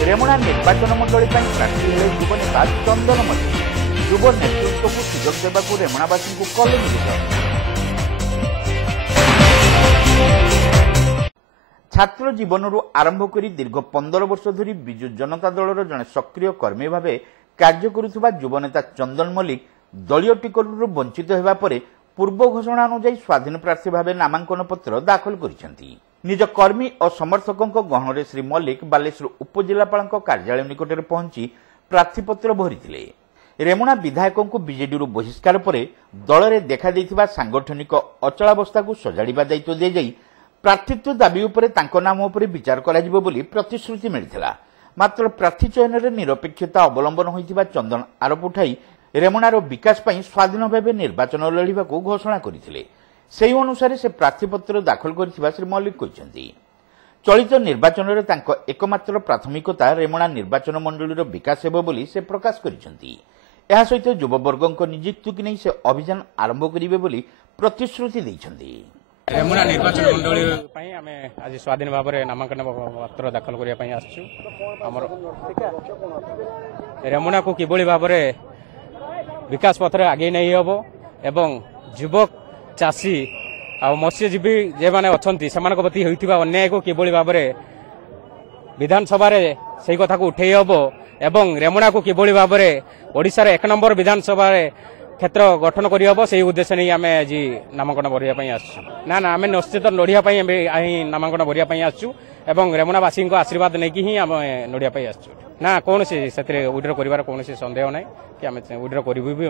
रेमुणा निर्वाचन मंडली प्रार्थी हेले युव नेता चंदन मल्लिक युव नेतृत्व को सुजोग देवा रेमुणावासी को कले निवेदन। छात्र जीवन आरंभ कर दीर्घ 15 वर्ष धरी विजु जनता दलर जड़े सक्रिय कर्मी भाव कार्य करुवा युव नेता चंदन मल्लिक दलीय टिकटरू वंचित होगा पूर्व घोषणा अनुଯାयी स्वाधीन प्रार्थी भाव नामांकन पत्र दाखल करिसेंती। निज कर्मी और समर्थकों गहन श्री मल्लिक बालेश्वर उपजिलापाल कार्यालय निकट में पहुंची प्रार्थीपत्र भरी। रेमुणा विधायकों को बीजेडी बहिष्कार पर दल में देखा सांगठनिक अचलावस्था को सजाड़ा दायित्व दी जाई प्रार्थीत्व दाबी उपर तांको नाम उपर विचार करा जिवो बोली प्रतिश्रुति मिलिथिला। मात्र प्रार्थी चयन में निरपेक्षता अवलंबन होइथिबा चंदन आरोप उठाई रेमुणार विकास पई स्वाधीन भाव निर्वाचन लड़िबा को घोषणा करथिले। सेही अनुसार से प्रार्थीपत्र दाखल करथिबा श्री मल्लिक कहिसेंती। चलित निर्वाचन में तांको एकमात्र प्राथमिकता रेमुणा निर्वाचन मंडलीर विकास हेबो बोली से प्रकाश करिसेंती। एहा सहित युववर्गों नियुक्ति की नहीं से अभियान आरंभ करिवे बोली प्रतिश्रुति दैछंती। रेमुणा निर्वाचन मंडली आम आज स्वाधीन भाव में नामांकन पत्र दाखल करने आमर रेमुणा को किभली भाव में विकास पथरे आगे नहीं हम एवं युवक चाषी आ मत्स्यजीवी जे मैंने अच्छा से प्रति होता अन्याय को किभली भाव में विधानसभा से कथा को उठे हम एवं रेमुणा को किभली भाव में ओडिशार 1 नंबर विधानसभा क्षेत्र गठन करहब से उद्देश्य नहीं आम आज नामांकन भरवाई आसु ना आम निश्चित लड़ाई नामांकन भरवाई आसु एवं रेमुणावासी आशीर्वाद नहीं कि आम लड़ाई आसु ना कौन से विड्र कर कौन सन्देह ना कि आम विड्र करूँ भी।